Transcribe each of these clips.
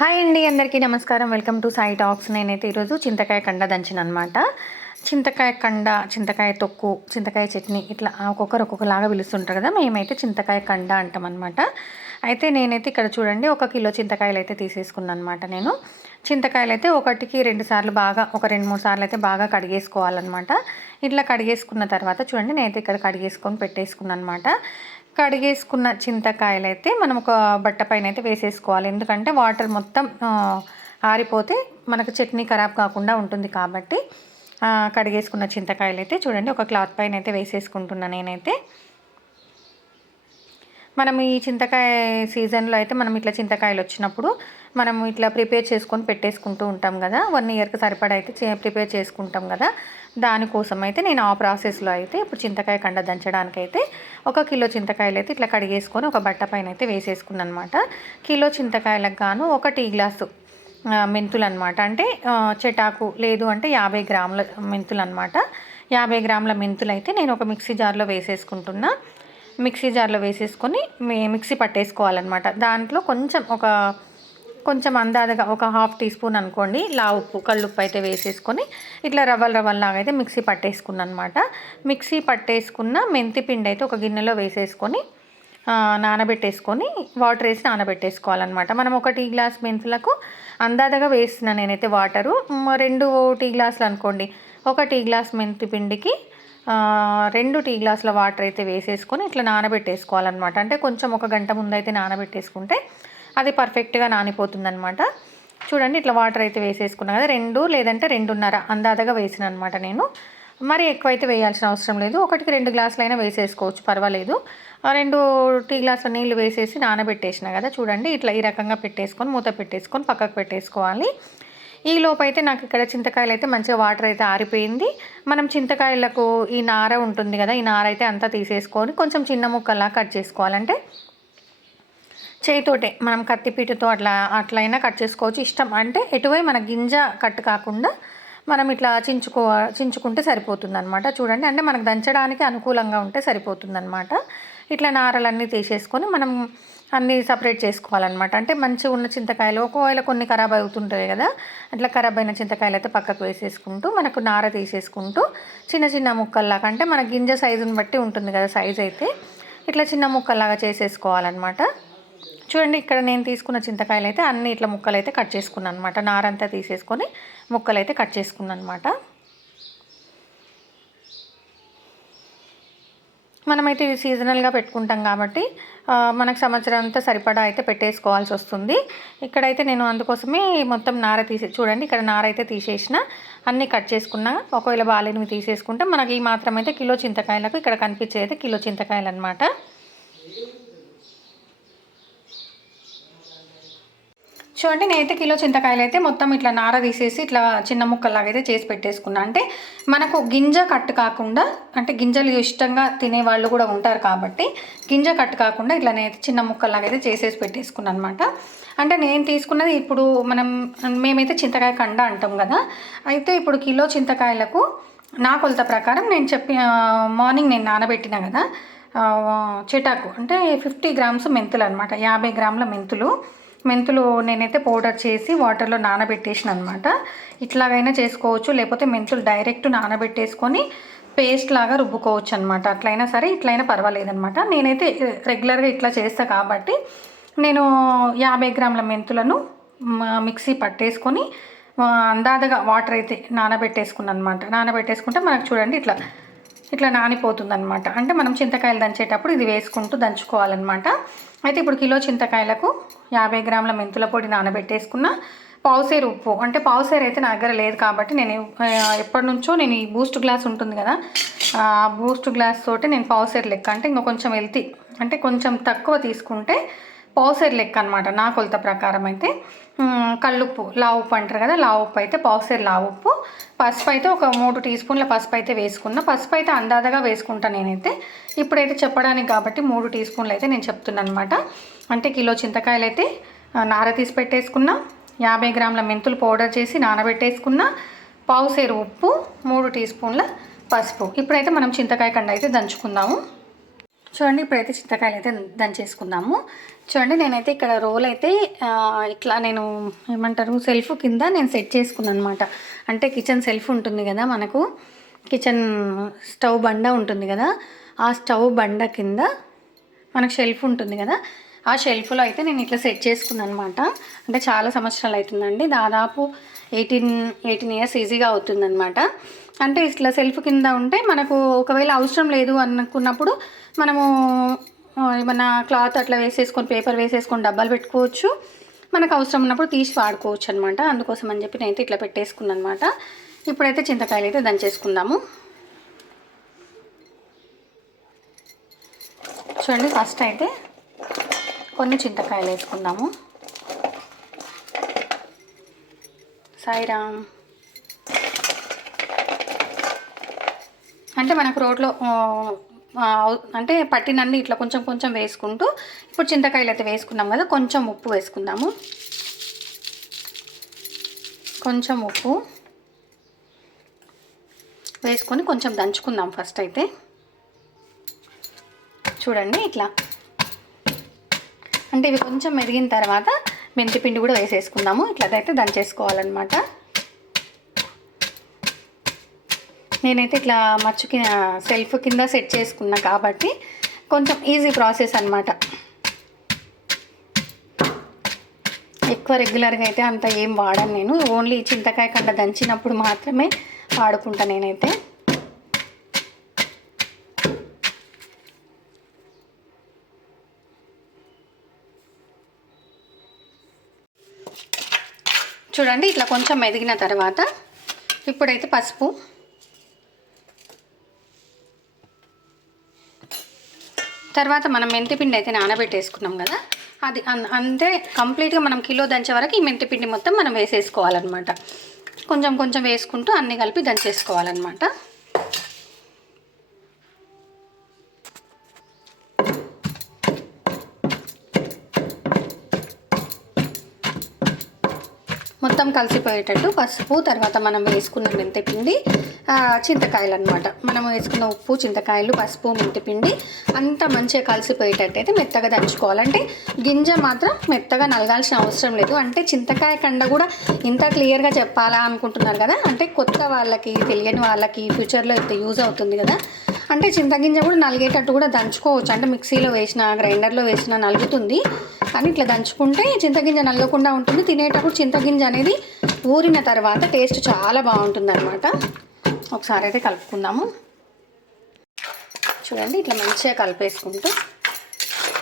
Hi అండి అందరికీ నమస్కారం. Welcome to Sai talks. నేనైతే ఈరోజు చింతకాయ కండ దంచిన అనమాట చింతకాయ కండ చింతకాయ తొక్కు చింతకాయ చట్నీ ఇట్లా ఒక్కొక్కరు ఒక్కొక్కలాగా పిలుస్తుంటారు కదా మేమైతే చింతకాయ కండ అంటాం అనమాట అయితే నేనైతే ఇక్కడ చూడండి ఒక కిలో చింతకాయలు అయితే తీసేసుకున్నాను అనమాట నేను. చింతకాయలు అయితే ఒకటికి రెండు సార్లు బాగా ఒక రెండు మూడు సార్లు అయితే బాగా కడిగేసుకోవాలన్నమాట ఇట్లా కడిగేసుకున్న తర్వాత చూడండి నేనైతే ఇక్కడ కడిగేసుకొని పెట్టేసుకున్నాను అనమాట కడిగేసుకున్న చింతకాయలు అయితే మనం ఒక బట్ట పైన అయితే వేసేసుకోవాలి. ఎందుకంటే వాటర్ మొత్తం ఆరిపోతే మనకు చట్నీ ఖరాబ్ కాకుండా ఉంటుంది కాబట్టి కడిగేసుకున్న చింతకాయలు అయితే చూడండి ఒక క్లాత్ పైన అయితే వేసేసుకుంటున్నాను నేనైతే. మనం ఈ చింతకాయ సీజన్లో అయితే మనం ఇట్లా చింతకాయలు వచ్చినప్పుడు మనం ఇట్లా ప్రిపేర్ చేసుకొని పెట్టేసుకుంటూ ఉంటాం కదా. వన్ ఇయర్కి సరిపడా అయితే చే- ప్రిపేర్ చేసుకుంటాం కదా. దానికోసం అయితే నేను ఆ ప్రాసెస్లో అయితే ఇప్పుడు చింతకాయ కండ దంచడానికి అయితే ఒక కిలో చింతకాయలు అయితే ఇట్లా కడిగేసుకొని ఒక బట్ట పైన అయితే వేసేసుకున్నాను అనమాట కిలో చింతకాయలకు గాను ఒక టీ గ్లాసు మెంతులు అనమాట అంటే చెటాకు లేదు అంటే యాభై గ్రాముల మెంతులు అనమాట యాభై గ్రాముల మెంతులు అయితే నేను ఒక మిక్సీ జార్లో వేసేసుకుంటున్నా. మిక్సీ జార్లో వేసేసుకొని మిక్సీ పట్టేసుకోవాలన్నమాట దాంట్లో కొంచెం ఒక కొంచెం అందాదగా ఒక హాఫ్ టీ స్పూన్ అనుకోండి. లా ఉప్పు కళ్ళుప్పు అయితే వేసేసుకొని ఇట్లా రవ్వలు రవ్వల్లాగా అయితే మిక్సీ పట్టేసుకున్నాను అనమాట మిక్సీ పట్టేసుకున్న మెంతి పిండి అయితే ఒక గిన్నెలో వేసేసుకొని నానబెట్టేసుకొని వాటర్ వేసి నానబెట్టేసుకోవాలన్నమాట. మనం ఒక టీ గ్లాస్ మెంతులకు అందాదగా వేసిన నేనైతే వాటరు. రెండు టీ గ్లాసులు అనుకోండి. ఒక టీ గ్లాస్ మెంతి పిండికి రెండు టీ గ్లాసుల వాటర్ అయితే వేసేసుకొని ఇట్లా నానబెట్టేసుకోవాలన్నమాట. అంటే కొంచెం ఒక గంట ముందు అయితే నానబెట్టేసుకుంటే అది పర్ఫెక్ట్గా నానిపోతుందనమాట చూడండి ఇట్లా వాటర్ అయితే వేసేసుకున్నా కదా రెండు లేదంటే రెండున్నర అందాదగా వేసిన అనమాట నేను. మరి ఎక్కువ అయితే వేయాల్సిన అవసరం లేదు. ఒకటికి రెండు గ్లాసులైనా వేసేసుకోవచ్చు పర్వాలేదు. ఆ రెండు టీ గ్లాసుల నీళ్ళు వేసేసి నానబెట్టేసిన కదా చూడండి. ఇట్లా ఈ రకంగా పెట్టేసుకొని మూత పెట్టేసుకొని పక్కకు పెట్టేసుకోవాలి. ఈ లోపైతే అయితే నాకు ఇక్కడ చింతకాయలు అయితే మంచిగా వాటర్ అయితే ఆరిపోయింది. మనం చింతకాయలకు ఈ నార ఉంటుంది కదా ఈ నార అయితే అంతా తీసేసుకొని కొంచెం చిన్న ముక్కల్లా కట్ చేసుకోవాలంటే చేయితోటే మనం కత్తిపీటతో అట్లా అట్లయినా కట్ చేసుకోవచ్చు. ఇష్టం అంటే ఎటువై మన గింజ కట్ కాకుండా మనం ఇట్లా చించుకో చించుకుంటే సరిపోతుంది అనమాట చూడండి అంటే మనకు దంచడానికి అనుకూలంగా ఉంటే సరిపోతుంది అనమాట ఇట్లా నారలన్నీ తీసేసుకొని మనం అన్నీ సపరేట్ చేసుకోవాలన్నమాట. అంటే మంచిగా ఉన్న చింతకాయలు ఒకవేళ కొన్ని ఖరాబ్ అవుతుంటాయి కదా అట్లా ఖరాబ్ అయిన చింతకాయలు అయితే పక్కకు వేసేసుకుంటూ మనకు నార తీసేసుకుంటూ చిన్న చిన్న ముక్కల్లాగా అంటే మన గింజ సైజుని బట్టి ఉంటుంది కదా సైజ్ అయితే ఇట్లా చిన్న ముక్కల్లాగా చేసేసుకోవాలన్నమాట. చూడండి ఇక్కడ నేను తీసుకున్న చింతకాయలు అయితే అన్ని ఇట్లా ముక్కలు అయితే కట్ చేసుకున్నాను అనమాట నారంతా తీసేసుకొని ముక్కలు అయితే కట్ చేసుకున్నాను అనమాట మనమైతే ఇది సీజనల్గా పెట్టుకుంటాం కాబట్టి మనకు సంవత్సరం అంతా సరిపడా అయితే పెట్టేసుకోవాల్సి వస్తుంది. ఇక్కడైతే నేను అందుకోసమే మొత్తం నార తీసే చూడండి ఇక్కడ నార అయితే తీసేసిన అన్నీ కట్ చేసుకున్నా ఒకవేళ బాగాలేనివి తీసేసుకుంటే మనకి ఈ మాత్రం అయితే కిలో చింతకాయలకు ఇక్కడ కనిపించేది కిలో చింతకాయలు అనమాట చూడండి నేనైతే కిలో చింతకాయలు అయితే మొత్తం ఇట్లా నార తీసేసి ఇట్లా చిన్న ముక్కలాగా అయితే చేసి పెట్టేసుకున్నా. అంటే మనకు గింజ కట్టు కాకుండా అంటే గింజలు ఇష్టంగా తినే వాళ్ళు కూడా ఉంటారు కాబట్టి గింజ కట్టు కాకుండా ఇట్లా నేనైతే చిన్న ముక్కలాగా అయితే చేసేసి పెట్టేసుకున్నాను అనమాట అంటే నేను తీసుకున్నది ఇప్పుడు మనం మేమైతే చింతకాయ కండ అంటాం కదా. అయితే ఇప్పుడు కిలో చింతకాయలకు నా కొలత ప్రకారం నేను చెప్పి మార్నింగ్ నేను నానబెట్టిన కదా ఆ, చిటాకు. అంటే ఫిఫ్టీ గ్రామ్స్ మెంతులు అనమాట యాభై గ్రాముల మెంతులు. మెంతులు నేనైతే పౌడర్ చేసి వాటర్లో నానబెట్టేసిన అనమాట ఇట్లాగైనా చేసుకోవచ్చు లేకపోతే మెంతులు డైరెక్ట్ నానబెట్టేసుకొని పేస్ట్ లాగా రుబ్బుకోవచ్చు అనమాట అట్లయినా సరే ఇట్లయినా పర్వాలేదనమాట. నేనైతే రెగ్యులర్గా ఇట్లా చేస్తా కాబట్టి నేను యాభై గ్రాముల మెంతులను మిక్సీ పట్టేసుకొని అందాదగా వాటర్ అయితే నానబెట్టేసుకున్నాను అనమాట నానబెట్టేసుకుంటే మనకు చూడండి ఇట్లా ఇట్లా నానిపోతుంది అనమాట అంటే మనం చింతకాయలు దంచేటప్పుడు ఇది వేసుకుంటూ దంచుకోవాలన్నమాట అయితే ఇప్పుడు కిలో చింతకాయలకు యాభై గ్రాముల మెంతుల పొడి నానబెట్టేసుకున్న. పావుసేరు ఉప్పు. అంటే పావుసేరు అయితే నా దగ్గర లేదు కాబట్టి నేను ఎప్పటి నుంచో నేను ఈ బూస్ట్ గ్లాస్ ఉంటుంది కదా ఆ బూస్ట్ గ్లాస్ తోటి నేను పావుసేరు లెక్క. అంటే ఇంకా కొంచెం వెళ్తి అంటే కొంచెం తక్కువ తీసుకుంటే పావుసేరు లెక్క అనమాట నా కొలత ప్రకారం అయితే. కళ్ళుప్పు కల్లుప్పు లావు ఉప్పు అంటారు కదా లావు ఉప్పు అయితే పావుసేరు లావు ఉప్పు పసుపు అయితే ఒక మూడు టీ స్పూన్ల పసుపు అయితే వేసుకున్నా. పసుపు అయితే అందాదగా వేసుకుంటా నేనైతే. ఇప్పుడైతే చెప్పడానికి కాబట్టి మూడు టీ స్పూన్లు అయితే నేను చెప్తున్నాను అనమాట అంటే కిలో చింతకాయలు అయితే నార తీసి పెట్టేసుకున్నా. యాభై గ్రాముల మెంతులు పౌడర్ చేసి నానబెట్టేసుకున్న. పావుసేరు ఉప్పు మూడు టీ స్పూన్ల పసుపు. ఇప్పుడైతే మనం చింతకాయ కండ అయితే దంచుకుందాము. చూడండి ఇప్పుడైతే చింతకాయలు అయితే దంచేసుకుందాము. చూడండి నేనైతే ఇక్కడ రోల్ అయితే ఇట్లా నేను ఏమంటారు సెల్ఫ్ కింద నేను సెట్ చేసుకున్నాను అనమాట అంటే కిచెన్ సెల్ఫ్ ఉంటుంది కదా మనకు కిచెన్ స్టవ్ బండ ఉంటుంది కదా ఆ స్టవ్ బండ కింద మనకు షెల్ఫ్ ఉంటుంది కదా ఆ షెల్ఫ్లో అయితే నేను ఇట్లా సెట్ చేసుకున్నాను అనమాట అంటే చాలా సంవత్సరాలు అవుతుందండి. దాదాపు ఎయిటీన్ ఎయిటీన్ ఇయర్స్ ఈజీగా అవుతుందన్నమాట అంటే ఇట్లా సెల్ఫ్ కింద ఉంటే మనకు ఒకవేళ అవసరం లేదు అనుకున్నప్పుడు మనము ఏమన్నా క్లాత్ అట్లా వేసేసుకొని పేపర్ వేసేసుకొని డబ్బాలు పెట్టుకోవచ్చు. మనకు అవసరం ఉన్నప్పుడు తీసి వాడుకోవచ్చు అనమాట అందుకోసం అని చెప్పి నేనైతే ఇట్లా పెట్టేసుకున్నాను అనమాట ఇప్పుడైతే చింతకాయలు అయితే దంచేసుకుందాము. చూడండి ఫస్ట్ అయితే కొన్ని చింతకాయలు వేసుకుందాము. సాయిరామ్. అంటే మనకు రోడ్లో అంటే పట్టినన్ని ఇట్లా కొంచెం కొంచెం వేసుకుంటూ ఇప్పుడు చింతకాయలు అయితే వేసుకున్నాం కదా కొంచెం ఉప్పు వేసుకుందాము. కొంచెం ఉప్పు వేసుకొని కొంచెం దంచుకుందాం ఫస్ట్ అయితే. చూడండి ఇట్లా. అంటే ఇవి కొంచెం మెరిగిన తర్వాత మెంతి పిండి కూడా వేసేసుకుందాము. ఇట్లాదైతే అయితే దంచేసుకోవాలన్నమాట నేనైతే ఇట్లా మచ్చు సెల్ఫ్ కింద సెట్ చేసుకున్నా కాబట్టి కొంచెం ఈజీ ప్రాసెస్ అనమాట ఎక్కువ రెగ్యులర్గా అయితే అంత ఏం వాడను నేను. ఓన్లీ చింతకాయ కండ దంచినప్పుడు మాత్రమే వాడుకుంటా నేనైతే. చూడండి ఇట్లా కొంచెం మెదిగిన తర్వాత ఇప్పుడైతే పసుపు. తర్వాత మనం మెంతిపిండి అయితే నానబెట్టేసుకున్నాం కదా అది అన్- అంతే కంప్లీట్గా మనం కిలో దంచే వరకు ఈ మెంతిపిండి మొత్తం మనం వేసేసుకోవాలన్నమాట. కొంచెం కొంచెం వేసుకుంటూ అన్నీ కలిపి దంచేసుకోవాలన్నమాట. మొత్తం కలిసిపోయేటట్టు పసుపు తర్వాత మనం వేసుకున్న మెంతిపిండి చింతకాయలు అనమాట మనం వేసుకున్న ఉప్పు చింతకాయలు పసుపు మెంతిపిండి అంతా మంచిగా కలిసిపోయేటట్టు అయితే మెత్తగా దంచుకోవాలంటే గింజ మాత్రం మెత్తగా నలగాల్సిన అవసరం లేదు. అంటే చింతకాయ కండ కూడా ఇంత క్లియర్గా చెప్పాలా అనుకుంటున్నారు కదా? అంటే కొత్త వాళ్ళకి తెలియని వాళ్ళకి ఫ్యూచర్లో అయితే యూజ్ అవుతుంది కదా? అంటే చింతగింజ కూడా నలిగేటట్టు కూడా దంచుకోవచ్చు. అంటే మిక్సీలో వేసిన గ్రైండర్లో వేసిన నలుగుతుంది. కానీ ఇట్లా దంచుకుంటే చింతగింజ నలగకుండా ఉంటుంది. తినేటప్పుడు చింతగింజ అనేది ఊరిన తర్వాత టేస్ట్ చాలా బాగుంటుంది అనమాట ఒకసారి అయితే కలుపుకుందాము. చూడండి ఇట్లా మంచిగా కలిపేసుకుంటూ.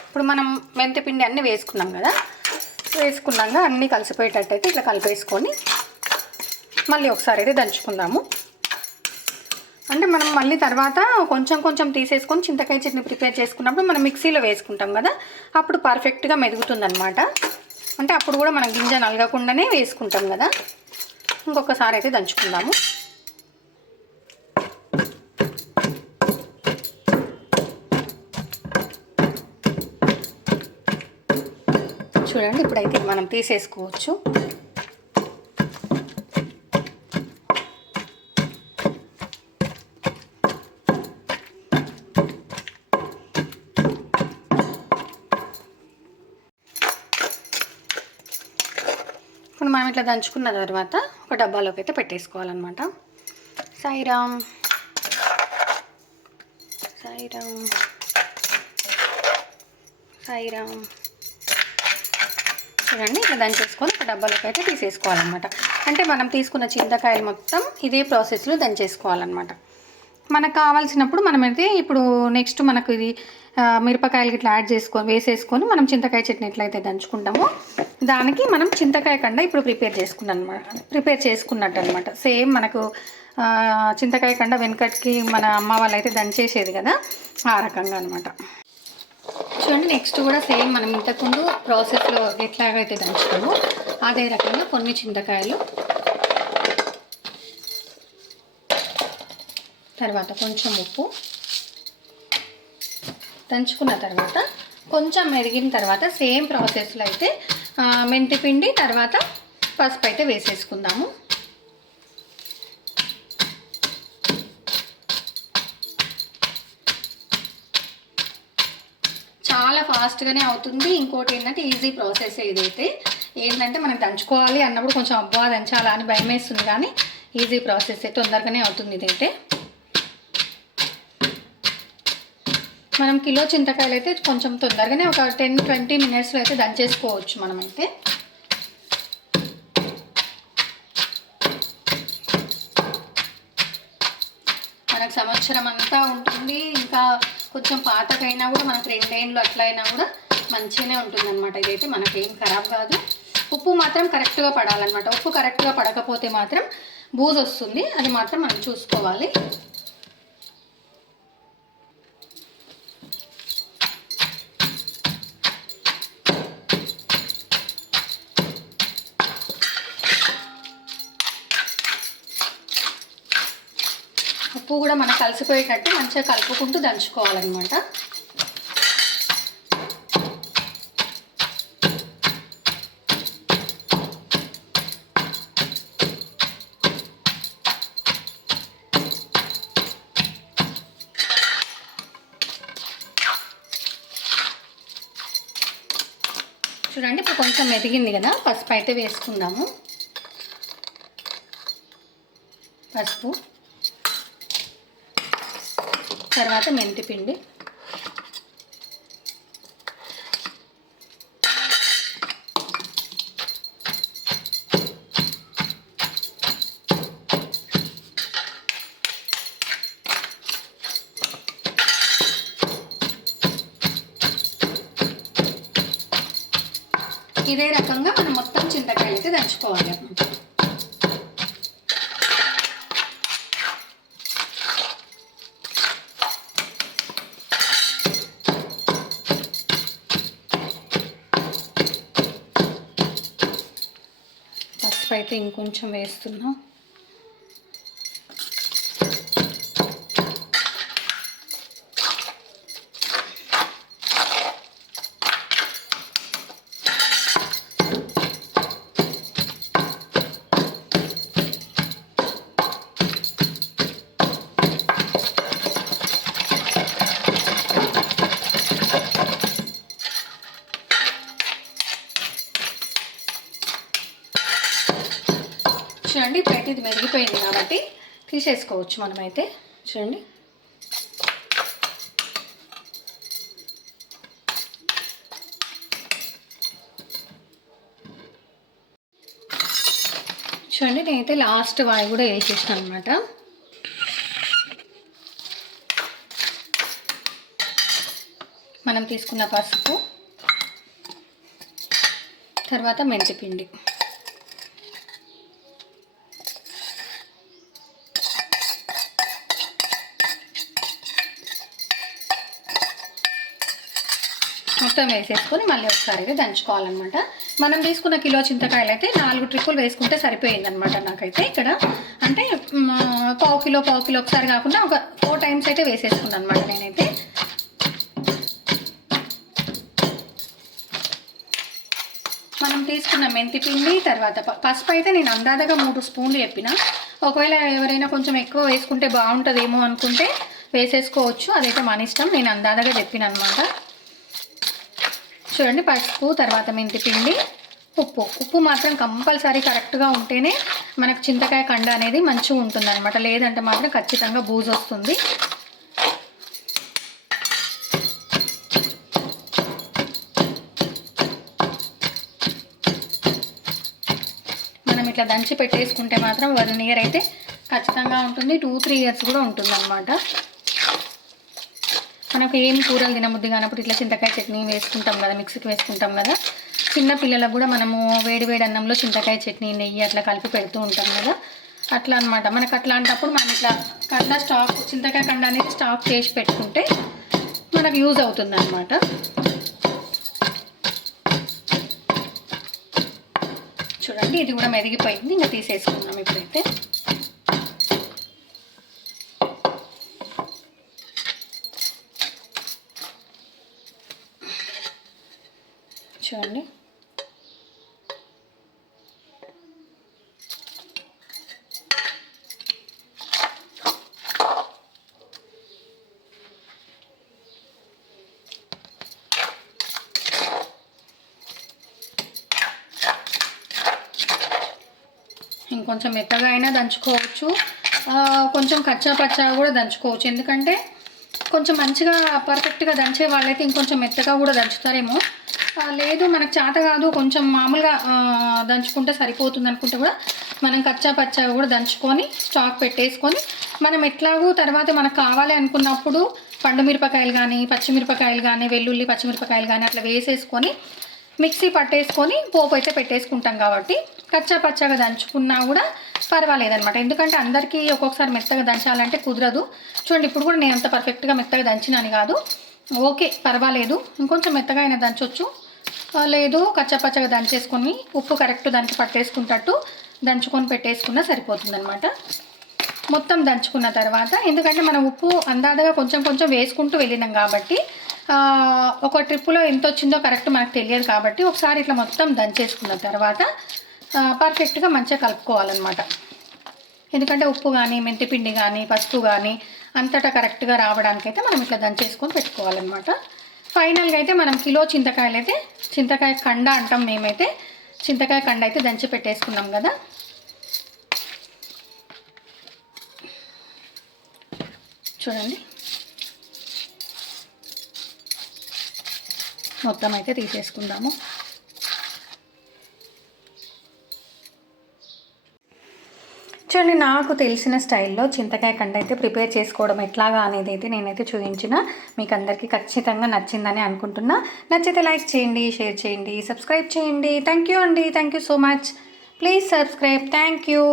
ఇప్పుడు మనం మెంతిపిండి అన్నీ వేసుకున్నాం కదా. వేసుకున్నాక అన్నీ కలిసిపోయేటట్టు అయితే ఇట్లా కలిపేసుకొని మళ్ళీ ఒకసారి అయితే దంచుకుందాము. అంటే మనం మళ్ళీ తర్వాత కొంచెం కొంచెం తీసేసుకొని చింతకాయ చట్నీ ప్రిపేర్ చేసుకున్నప్పుడు మనం మిక్సీలో వేసుకుంటాం కదా అప్పుడు పర్ఫెక్ట్గా మెదుగుతుందన్నమాట. అంటే అప్పుడు కూడా మనం గింజ నలగకుండానే వేసుకుంటాం కదా. ఇంకొకసారి అయితే దంచుకుందాము. చూడండి ఇప్పుడైతే మనం తీసేసుకోవచ్చు. ఇట్లా దంచుకున్న తర్వాత ఒక డబ్బాలోకి అయితే పెట్టేసుకోవాలన్నమాట. సాయిరామ్ సాయిరామ్ సాయిరామ్ చూడండి ఇట్లా దంచేసుకొని ఒక డబ్బాలోకి అయితే తీసేసుకోవాలన్నమాట. అంటే మనం తీసుకున్న చింతకాయలు మొత్తం ఇదే ప్రాసెస్లో దంచేసుకోవాలన్నమాట. మనకు కావాల్సినప్పుడు మనమైతే ఇప్పుడు నెక్స్ట్ మనకు ఇది మిరపకాయలు ఇట్లా యాడ్ చేసుకొని వేసేసుకొని మనం చింతకాయ చట్నీ ఎట్లయితే దంచుకుంటామో దానికి మనం చింతకాయ కండ ఇప్పుడు ప్రిపేర్ చేసుకున్నాం అనమాట ప్రిపేర్ చేసుకున్నట్టు అనమాట సేమ్ మనకు చింతకాయ కండ వెనకటికి మన అమ్మ వాళ్ళు అయితే దంచేసేది కదా ఆ రకంగా అనమాట. చూడండి నెక్స్ట్ కూడా సేమ్ మనం ఇంతకుముందు ప్రాసెస్లో ఎట్లాగైతే దంచుతామో అదే రకంగా కొన్ని చింతకాయలు తర్వాత కొంచెం ఉప్పు దంచుకున్న తర్వాత కొంచెం మెరిగిన తర్వాత సేమ్ ప్రాసెస్లో అయితే మెంతి పిండి తర్వాత పసుపు అయితే వేసేసుకుందాము. చాలా ఫాస్ట్గానే అవుతుంది. ఇంకోటి ఏంటంటే ఈజీ ప్రాసెస్ ఏదైతే ఏంటంటే మనం దంచుకోవాలి అన్నప్పుడు కొంచెం అబ్బా దంచాలా? అని భయం వేస్తుంది కానీ ఈజీ ప్రాసెస్ అయితే తొందరగానే అవుతుంది ఇదైతే. మనం కిలో చింతకాయలు అయితే కొంచెం తొందరగానే ఒక టెన్ ట్వంటీ మినిట్స్లో అయితే దంచేసుకోవచ్చు మనమైతే. మనకు సంవత్సరం అంతా ఉంటుంది. ఇంకా కొంచెం పాతకైనా కూడా మనకు రెండేళ్ళు అట్లయినా కూడా మంచిగానే ఉంటుంది అనమాట ఇదైతే మనకేం ఖరాబ్ కాదు. ఉప్పు మాత్రం కరెక్ట్గా పడాలన్నమాట. ఉప్పు కరెక్ట్గా పడకపోతే మాత్రం బూజు వస్తుంది అది మాత్రం మనం చూసుకోవాలి. మనకు కలిసిపోయేటట్టు మంచిగా కలుపుకుంటూ దంచుకోవాలన్నమాట. చూడండి ఇప్పుడు కొంచెం మెరిగింది కదా పసుపు అయితే వేసుకుందాము. పసుపు. తర్వాత మెంతిపిండి. ఇదే రకంగా మనం మొత్తం చింతకాయలు అయితే దంచుకోవాలి అయితే ఇంకొంచెం వేస్తున్నాం. తీసేసుకోవచ్చు మనమైతే. చూడండి. చూడండి నేనైతే లాస్ట్ వాయి కూడా వేసేసాను అనమాట మనం తీసుకున్న పసుపు తర్వాత మెంతిపిండి. మొత్తం వేసేసుకొని మళ్ళీ ఒకసారి దంచుకోవాలన్నమాట. మనం తీసుకున్న కిలో చింతకాయలు అయితే నాలుగు ట్రిప్పులు వేసుకుంటే సరిపోయిందనమాట నాకైతే ఇక్కడ. అంటే పావు కిలో పావు కిలో ఒకసారి కాకుండా ఒక ఫోర్ టైమ్స్ అయితే వేసేసుకున్నాను అనమాట నేనైతే. మనం తీసుకున్న మెంతి పిండి తర్వాత పసుపు అయితే నేను అందాదగా మూడు స్పూన్లు చెప్పిన. ఒకవేళ ఎవరైనా కొంచెం ఎక్కువ వేసుకుంటే బాగుంటుందేమో అనుకుంటే వేసేసుకోవచ్చు. అదైతే మన ఇష్టం నేను అందాదగా చెప్పిన అనమాట చూడండి పసుపు తర్వాత మెంతిపిండి ఉప్పు. ఉప్పు మాత్రం కంపల్సరీ కరెక్ట్గా ఉంటేనే మనకు చింతకాయ కండ అనేది మంచిగా ఉంటుంది అనమాట లేదంటే మాత్రం ఖచ్చితంగా బూజు వస్తుంది. మనం ఇట్లా దంచి పెట్టేసుకుంటే మాత్రం వన్ ఇయర్ అయితే ఖచ్చితంగా ఉంటుంది. టూ త్రీ ఇయర్స్ కూడా ఉంటుంది అనమాట మనకు ఏం కూరలు తినబుద్ధి కానప్పుడు ఇట్లా చింతకాయ చట్నీ వేసుకుంటాం కదా మిక్సీకి వేసుకుంటాం కదా. చిన్న పిల్లలకు కూడా మనము వేడి వేడి అన్నంలో చింతకాయ చట్నీ నెయ్యి అట్లా కలిపి పెడుతూ ఉంటాం కదా. అట్లా అనమాట మనకు అట్లాంటప్పుడు మనం ఇట్లా కండ స్టాక్ చింతకాయ కండ అనేది స్టాక్ చేసి పెట్టుకుంటే మనకు యూజ్ అవుతుంది అనమాట చూడండి ఇది కూడా మెరిగిపోయింది. ఇంకా తీసేసుకున్నాం ఇప్పుడైతే. చూడండి. ఇంకొంచెం మెత్తగా అయినా దంచుకోవచ్చు. కొంచెం కచ్చా పచ్చా కూడా దంచుకోవచ్చు. ఎందుకంటే కొంచెం మంచిగా పర్ఫెక్ట్గా దంచే వాళ్ళైతే ఇంకొంచెం మెత్తగా కూడా దంచుతారేమో. లేదు మనకు చేత కాదు. కొంచెం మామూలుగా దంచుకుంటే సరిపోతుంది అనుకుంటే కూడా మనం కచ్చా పచ్చా కూడా దంచుకొని స్టాక్ పెట్టేసుకొని మనం ఎట్లాగూ తర్వాత మనకు కావాలి అనుకున్నప్పుడు పండు మిరపకాయలు కానీ పచ్చిమిరపకాయలు కానీ వెల్లుల్లి పచ్చిమిరపకాయలు కానీ అట్లా వేసేసుకొని మిక్సీ పట్టేసుకొని పోపు అయితే పెట్టేసుకుంటాం కాబట్టి కచ్చా పచ్చగా దంచుకున్నా కూడా పర్వాలేదనమాట ఎందుకంటే అందరికీ ఒక్కొక్కసారి మెత్తగా దంచాలంటే కుదరదు. చూడండి ఇప్పుడు కూడా నేను అంత పర్ఫెక్ట్గా మెత్తగా దంచినాను కాదు. ఓకే పర్వాలేదు. ఇంకొంచెం మెత్తగా అయినా దంచవచ్చు లేదు కచ్చపచ్చగా దంచేసుకొని ఉప్పు కరెక్ట్ దానికి పట్టేసుకుంటట్టు దంచుకొని పెట్టేసుకున్నా సరిపోతుందనమాట మొత్తం దంచుకున్న తర్వాత ఎందుకంటే మనం ఉప్పు అందాదగా కొంచెం కొంచెం వేసుకుంటూ వెళ్ళినాం కాబట్టి ఒక ట్రిప్పులో ఎంత వచ్చిందో కరెక్ట్ మనకు తెలియదు కాబట్టి ఒకసారి ఇట్లా మొత్తం దంచేసుకున్న తర్వాత పర్ఫెక్ట్గా మంచిగా కలుపుకోవాలన్నమాట. ఎందుకంటే ఉప్పు కానీ మెంతిపిండి కానీ పసుపు కానీ అంతటా కరెక్ట్గా రావడానికైతే మనం ఇట్లా దంచేసుకొని పెట్టుకోవాలన్నమాట. ఫైనల్గా అయితే మనం కిలో చింతకాయలు అయితే చింతకాయ కండ అంటాం మేమైతే చింతకాయ కండ అయితే దంచి పెట్టేసుకున్నాం కదా. చూడండి. మొత్తం అయితే తీసేసుకుందాము. యాక్చువల్లీ నాకు తెలిసిన స్టైల్లో చింతకాయ కండ అయితే ప్రిపేర్ చేసుకోవడం ఎట్లాగా అనేది అయితే నేనైతే చూపించిన. మీకు అందరికీ ఖచ్చితంగా నచ్చిందని అనుకుంటున్నా. నచ్చితే లైక్ చేయండి షేర్ చేయండి సబ్స్క్రైబ్ చేయండి. థ్యాంక్ యూ అండి. Thank you so much. Please subscribe. Thank you